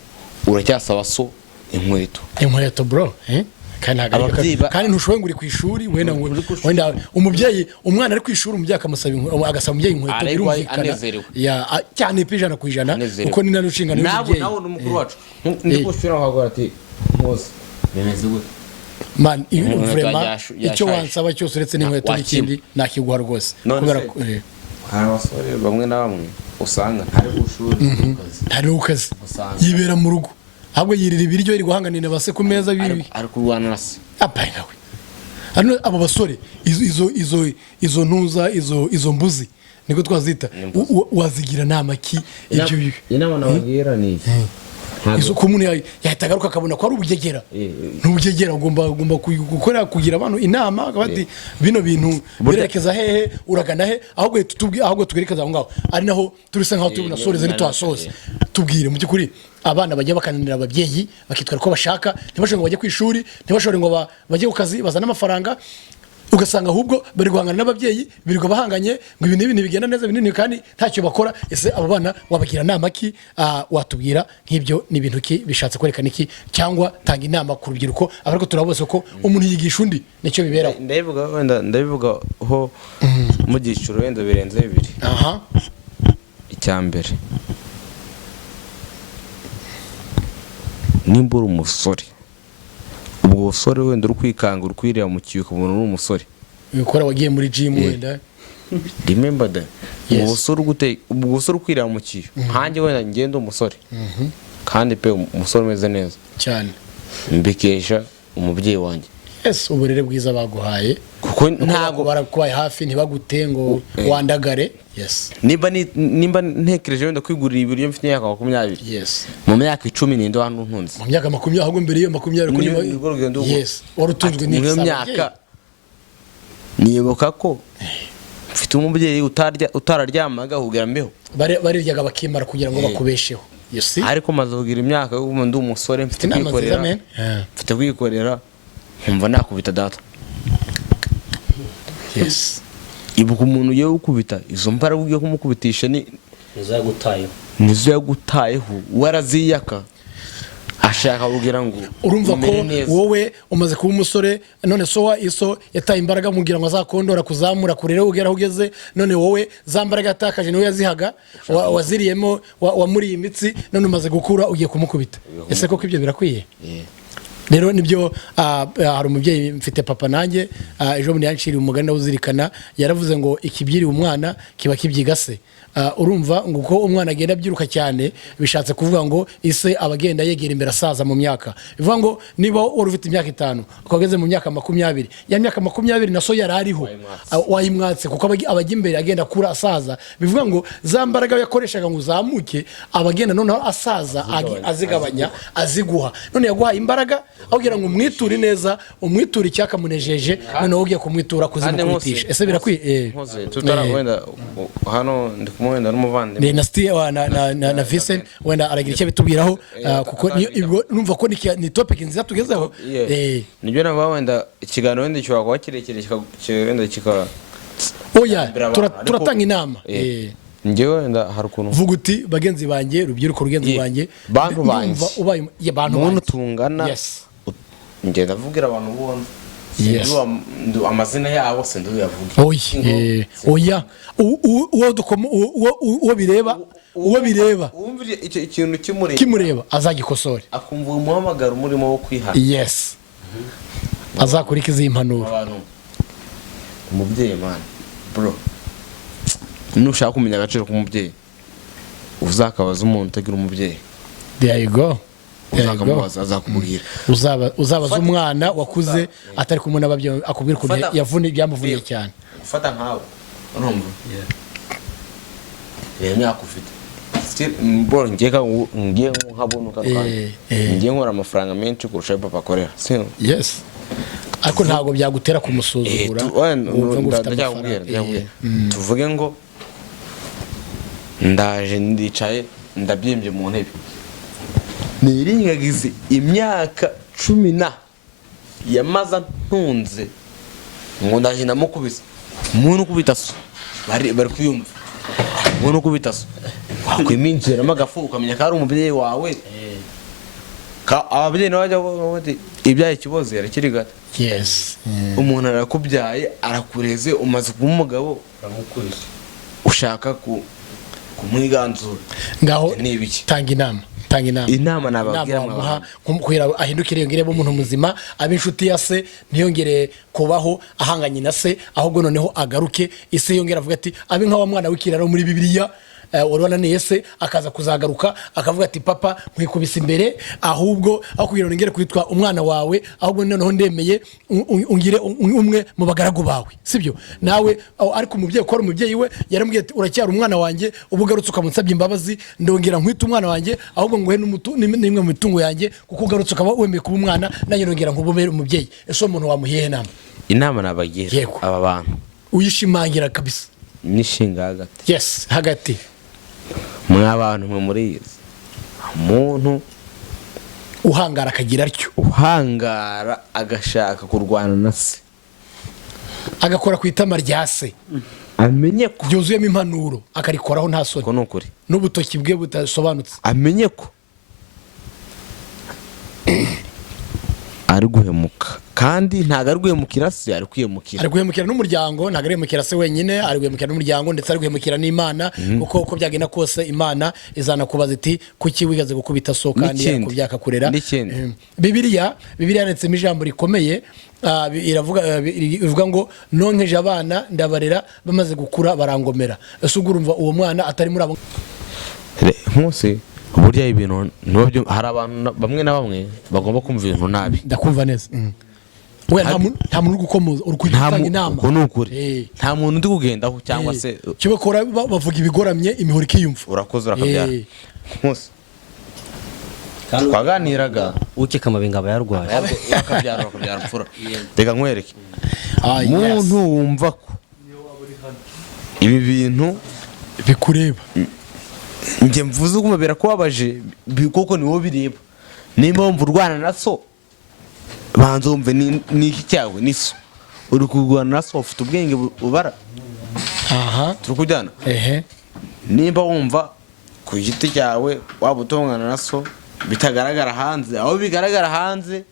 uracyasaba so inkweto bro kandi ntushoboye ngo uri ku ishuri wenda umubyeyi umwana ari ku ishuri umubyeyi agasaba umubyeyi inkweto birumvikana cyane ijana ku ijana kuko ni nano nshingano y'umubyeyi nawe n'umukuru wacu ndi kushira ahagora ati mose bemeze gute man vraiment icyo wansaba cyose uretse n'inkweto n'ikindi nakiguha rwose kubera hari abasore bamwe na bamwe usanga ntari ku ishuri ntari ku kazi yibera mu rugo ahubwo yirira ibiryo iri guhanganira base ku meza bibi ari kurwana nase apaye hano abo basore izo ntuza izo mbuzi niko twazita wazigira nama ki ibyo bibi inama nabagira ni izo ko umuntu yahita agaruka akabona ko ari ubugegera n'ubugegera ugomba gukora kugira abantu inama bati bino bintu birekeza hehe uragana he ahubwo tugerekeza aho ngaho ari naho turisa nkaho tubona soreze nitwasoze tubwire mu cyukuri abana bajya bakananira ababyeyi bakitwara ko bashaka ntibashobore ngo bajye ku ishuri ntibashobore ngo bajye ku kazi bazana amafaranga ugasanga ahubwo bari guhangana n'ababyeyi birirwa bahanganye ngo ibintu bigenda neza binini kandi ntacyo bakora ese abo bana wabagira nama ki watubwira nk'ibyo ni ibintu ki bishatse kwerekana iki cyangwa tanga inama ku rubyiruko abariko turabose ko umuntu yigisha undi nicyo biberaho ndabivuga ho mu giciro wenda birenze bibiri icyambere nimba uri umusore ubwo busore wenda uri kwikanga uri kwireba mu kiyo ukabona uri umusore ukora wagiye muri gym wenda remember that ubwo busore ukwireba mu kiyo hanjye wenda ngende umusore kandi pe umusore umeze neza cyane mbikesha umubyeyi wanjye uburere bwiza baguhaye kuko ntago barakubaye hafi ntibagute ngo wandagare nimba ntekereje wenda kwigurira ibiryo mfite imyaka 20 mu myaka 10 ninde hano ntunze mu myaka 20 ahubwo mbere iyo 20 warutunzwe n'iyo myaka nibuka ko mfite umubyeyi utararyamaga kugira mbeho bariryaga bakimara kugira ngo bakubesheho ariko maze kugira imyaka yo ndi umusore mfite kwikorera nkumva nakubita data ibuka umuntu yo gukubita izo mbaraga ugiye kumukubitisha nizo yagutayeho waraziyaka ashaka kugira ngo urumva ko wowe umaze kuba umusore none iso yataye imbaraga mugira ngo azakondora kuzamura kurere ugera ugeze none wowe za mbaraga yatakaje niwe yazihaga waziriyemo wamuriye imitsi none umaze gukura ugiye kumukubita ese koko ibyo birakwiye rero nibyo hari umubyeyi mfite papa nanjye ejo bundi yanciriye umugani uzirikana yaravuze ngo ikibyiri umwana kiba kibyigase urumva ngo uko umwana agenda abyiruka cyane bishatse kuvuga ngo ise abagenda yegera imbere asaza mu myaka bivuga ngo niba wari ufite imyaka 5 ukageze mu myaka 20 ya myaka 20 naso yarariho wayimwatse kuko abajya imbere agenda kura asaza bivuga ngo za mbaraga yakoreshaga ngo uzamuke abagenda noneho asaza azigabanya aziguha none yaguhaye imbaraga agira ngo umwiture neza umwiture icyakamunejeje noneho ugiye kumwitura kuzimukubitisha ese birakwiye tutaragwenda hano wenda n'umuvandimwe na Steve na Vincent wenda aragira icyo bitubwiraho kuko numva ko ni topic nziza tugezeho nibyo naba wenda ikiganiro wenda cyo kwa kirekire wenda kika turatanga inama njyewe wenda hari ukuntu vuga uti bagenzi banjye rubyiruko rugenzi banjye bantu banjye ubaye abantu umuntu tungana njye ndavugira abantu bonze amazina yabo se nduyavuge oya uwo bireba umvire ikintu kimureba azagikosore akumva umuhamagaro umurimo wo kwihana azakurikiza impanuro umubyeyi man bro nushaka kumenya agaciro k'umubyeyi uzakabaza umuntu utagira umubyeyi there you go uzakamubaza azakubwira uzabaza umwana wakuze atari kumwe n'ababyeyi akubwira ko yavune byamuvuniye cyane ufata nkawe urumva reba imyaka ufite bro ngiye nkabona ngiye nkora amafaranga menshi kurusha papa akorera yes ariko ntabwo byagutera kumusuzugura tuvuge ngo ndaje ndicaye ndabyimbye mu ntebe niringagize imyaka 10 yamaza ntunze ngo ndaje ndamukubise umuntu ukubita so bari kuyumva umuntu ukubita so wakwiminjiramo agafu ukamenya ko ari umubyeyi wawe ababyeyi n'abajya bati ibyaye ikiboze yarakiri gato yes umuntu arakubyaye arakureze umaze kuba umugabo ushaka kumwiganzura ngaho tanga inama nababwira kugira ahindukire yongere umuntu muzima abinshuti ya se ntiyongere kubaho ahanganye na se ahubwo noneho agaruke ise yongera avuga ati abe nka wa mwana w'ikiraro muri Bibiliya urabona ni Yesu akaza kuzagaruka akavuga ati papa nkwikubise imbere ahubwo aho kugira ngo ngere kwitwa umwana wawe ahubwo noneho ndemeye ungire umwe mu bagaragu bawe sibyo nawe ariko umubyeyi ko ari umubyeyi we yaramubwiye ati uracyari umwana wanjye ubugarutse ukamunsabye imbabazi ndongera nkwita umwana wanjye ahubwo nguhe n'imwe mu mitungo yanjye kuko ugarutse ukaba wemeye kuba umwana nanjye ndongera nkububere umubyeyi ese umuntu wamuhiye inama nabagira aba bantu uyishimangira kabisa nishinga hagati yes hagati mw'abantu mwe muri umuntu uhangara akagira atyo uhangara agashaka kurwana na se agakora ku itama rya se amenye ko byuzuyemo impanuro akarikoraho nta soni ko nukuri n'ubutoki bwe butasobanutse amenye ko ari guhemuka kandi ntago ari guhemukira se ari guhemukira n'umuryango ntago ari guhemukira se wenyine ari guhemukira n'umuryango ndetse ari guhemukira n'Imana kuko uko byagenda kose Imana izana kubaza iti kuki wigaze gukubita so kandi yakubyaka kurera Bibiliya yanditsemo ijambo rikomeye ivuga ngo nonkeje abana ndabarera bamaze gukura barangomera ese urumva uwo mwana atari muri abo nkose burya ibintu hari abantu bamwe na bamwe bagomba kumva ibintu nabi ndakumva neza nta muntu uri gukomoza uri kugitanga inama nta muntu ndi kugendaho cyangwa se kibakora bavuga ibigoramye imihoro ikiyumva urakoze urakabyara nkose twaganiraga ukeka amabinga aba yarwaye akabyara mfura reka nkwereke umuntu wumva ko ibi bintu bikureba njye mvuze kumubera ko wabaje kuko niwo bireba nimba wumva urwana na so banza wumve ni iki cyawe ni so uri kurwana na so ufite ubwenge ubara turi kujyana nimba wumva ku giti cyawe waba utongana na so bitagaragara hanze aho bigaragara hanze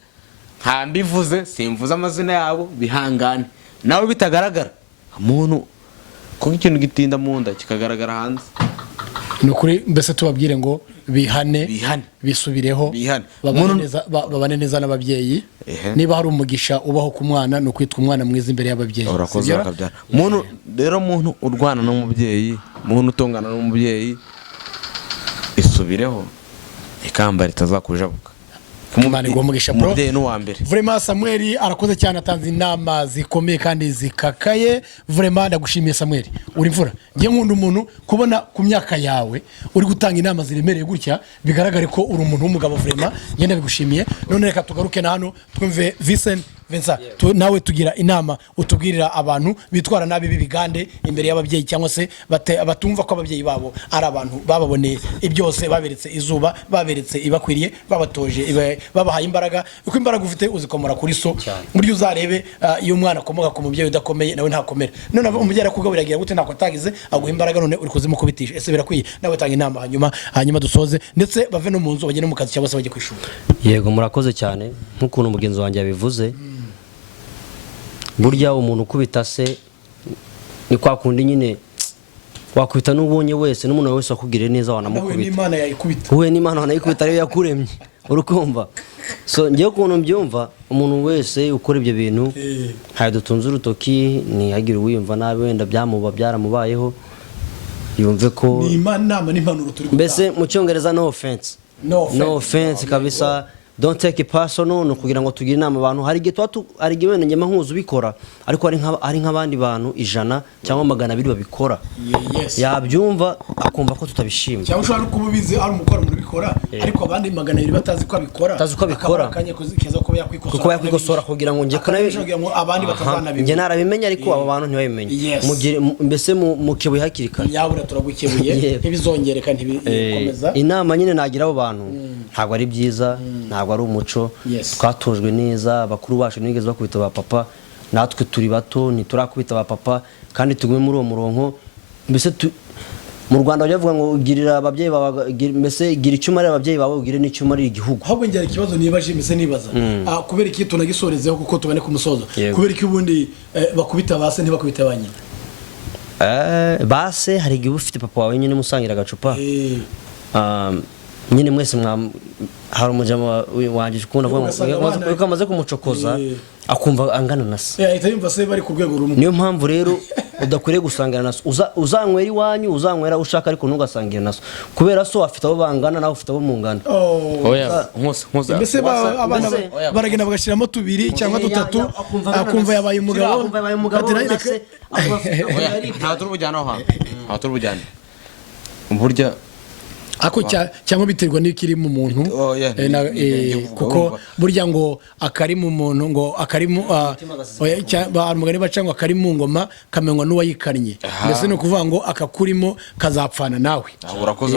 nta mbivuze simvuze amazina yabo bihangane nawe bitagaragara umuntu kuko ikintu gitinda mu nda kikagaragara hanze nukuri mbese tubabwire ngo bihane bisubireho babane neza n'ababyeyi niba hari umugisha ubaho ku mwana nukwitwa umwana mwiza imbere y'ababyeyi urakoze urakabyara umuntu rero umuntu urwana n'umubyeyi umuntu utongana n'umubyeyi isubireho ikamba ritazakujabuka umubyeyi n'uwa mbere vraiment Samuel arakoze cyane atanze inama zikomeye kandi zikakaye vraiment ndagushimiye Samuel uri mfura ngiye nkunda umuntu kubona ku myaka yawe uri gutanga inama ziremereye gutya bigaragare ko uri umuntu w'umugabo vraiment ngenda bigushimiye none reka tugaruke na hano twumve Vincent nawe tugira inama utubwirira abantu bitwara nabi bibigande imbere y'ababyeyi cyangwa se batumva ko ababyeyi babo ari abantu bababoneye ibyose baberetse izuba baberetse ibakwiriye babatoje babahaye imbaraga uko imbaraga ufite uzikomora kuri so buryo uzarebe iyo umwana akomoka ku mubyeyi udakomeye nawe ntakomera none umubyeyi arakugaburagira gute ntako atagize aguha imbaraga none uri kuzimukubitisha ese birakwiye nawe tanga inama hanyuma dusoze ndetse bave no mu nzu bagende mu kazi cyangwa se bajye kwishura yego murakoze cyane nk'ukuntu mugenzi wanjye yabivuze burya umuntu ukubita se ni kwa kundi nyine wakwita n'ubonye wese n'umuntu wese wakugiriye neza wanamukubita wowe n'Imana wanayikubita ariyo yakuremye urukumva so ngiye ukuntu mbyumva umuntu wese ukora ibyo bintu ntayo dutunze urutoki ntihagire uwiyumva nabi wenda byaramubayeho yumve ko ni inama n'impanuro turi gutanga mbese mu cyongereza no offense kabisa don't take it personal no kugira ngo tugire inama abantu hari igihe hari igihe wenda njema nkuzu bikora ariko ari nk'abandi bantu 100 cyangwa 200 babikora yabyumva akumva ko tutabishima cyangwa ushobora kububizi ari umukora muri bikora ariko abandi 200 batazi ko abikora akanye keza ko yakwikosora kugira ngo nje ko nayo abandi batazanabimenya nje narabimenya ariko abo bantu ntibabimenye mugire mbese mukebuye hakirika yabura turagukebuye ntibizongereka ntibikomeza inama nyine nagira abo bantu ntabwo ari byiza ntabwo ari umuco twatojwe neza bakuru bacu nigeze bakubita ba papa natwe turi bato ntiturakubita ba papa kandi tugume muri uwo murongo mbese mu Rwanda bavuga ngo ugirira ababyeyi bawe mbese gira icyo umarira ababyeyi bawe ugire n'icyo umarira igihugu ahubwo ngira ikibazo nibaje mbese nibaza kubera iki tunagisorezeho kuko tubane ku musozo kubera iki ubundi bakubita base ntibakubita banyina base hari igihe ufite papa wawe nyine musangira agacupa nyine mwese hari umujama wanje ukunda avuga ko amaze kumucokoza akumva angana na se ahita yumva se bari ku rwego rumwe niyo mpamvu rero udakwiriye gusangira na so uzanywera iwanyu uzanywera ushaka ariko ntugasangira na so kubera so afite abo bangana nawe ufite abo mungana oya nkusa mbese abana baragenda bagashiramo 2 cyangwa 3 akumva yabaye umugabo nta turubujyana aho nta turubujyana burya ako cyangwa biterwa n'ikiri mu muntu kuko burya ngo akari mu muntu ngo akari mu umugani baca ngo akari mu ngoma kamenywa n'uwayikannye mbese no kuvuga ngo akakurimo kazapfana nawe urakoze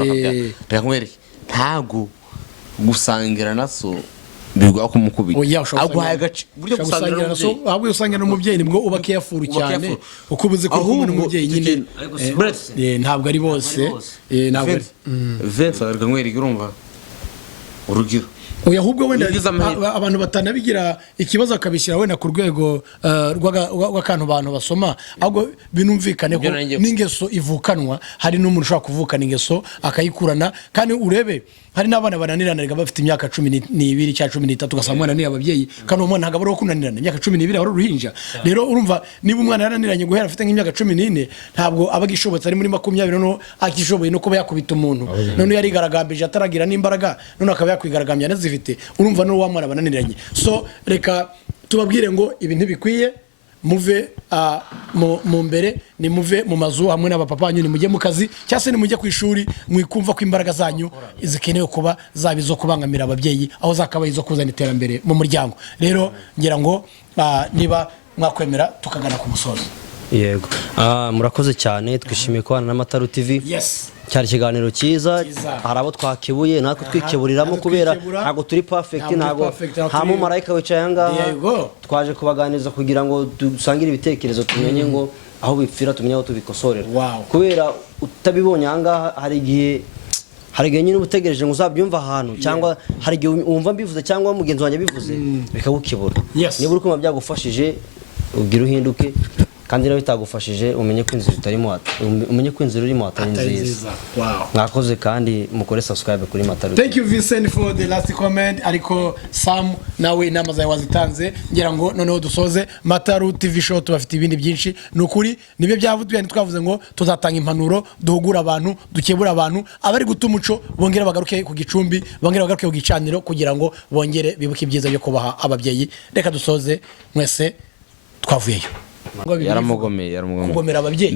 reka ntago gusangira na so bigwa kumukubita aguhaye agace buryo gusangira na so ahubwo usangira n'umubyeyi nibwo uba careful cyane uko ubuze ko kumwe n'umubyeyi nyine ntabwo ari bose ntabwo Vincent reka nkwereke urumva urugiro oya ahubwo wenda abantu batanabigira ikibazo akabishyira wenda ku rwego rw'akantu abantu basoma ahubwo binumvikane ko n'ingeso ivukanwa hari n'umuntu ushobora kuvukana ingeso akayikurana kandi urebe hari n'abana bananirana bafite imyaka 12 cyangwa 13 ugasanga umwana ni ababyeyi kandi uwo mwana ntabwo ari kunanirana imyaka 12 ari uruhinja rero urumva niba umwana yaraniranye guhera afite nk'imyaka 14 ntabwo aba gishobotse ari muri 20 no akishoboye no kuba yakubita umuntu none yari garagambije ataragira n'imbaraga none akaba yakwigaragambya nazifite urumva no wa mwana bananiranye so reka tubabwire ngo ibi ntibikwiye muve mu mbere ni muve mu mazu hamwe n'abapapa nyine mujye mu kazi cyangwa se ni mujye ku ishuri mwikumva ko imbaraga zanyu zikenewe kuba zabizo kubangamira ababyeyi aho zakabaye zo kuzana iterambere mu muryango rero ngira ngo niba mwakwemera tukagana ku musozo yego murakoze cyane twishimiye kubana na Mataru TV cyari ikiganiro cyiza hari abo twakebuye natwe twikeburiramo kubera ntabwo turi perfect ntabwo nta mumarayika wicaye ahangaha twaje kubaganiriza kugira ngo dusangire ibitekerezo tumenye ngo aho bipfira tumenye aho tubikosorera kubera utabibonye ahangaha hari igihe nyine utegereje ngo uzabyumva ahantu cyangwa hari igihe wumva mbivuze cyangwa mugenzi wanjye bivuze bikagukebura niba uri kumva byagufashije ubwira uhinduke kandi nawe bitagufashije umenye ko inzira itarimo umenye ko inzira urimo atari nziza mwakoze kandi mukore subscribe kuri Mataru. Thank you Vincent for the last comment ariko Sam nawe inama zawe wazitanze ngira ngo noneho dusoze Mataru TV show tubafite ibindi byinshi nukuri nibe byavutwe twavuze ngo tuzatanga impanuro duhugura abantu dukebura abantu abari guta umuco bongera bagaruke ku gicumbi bongera bagaruke ku gicaniro kugira ngo bongere bibuke ibyiza byo kubaha ababyeyi reka dusoze mwese twavuyeyo yaramugomeye kugomera ababyeyi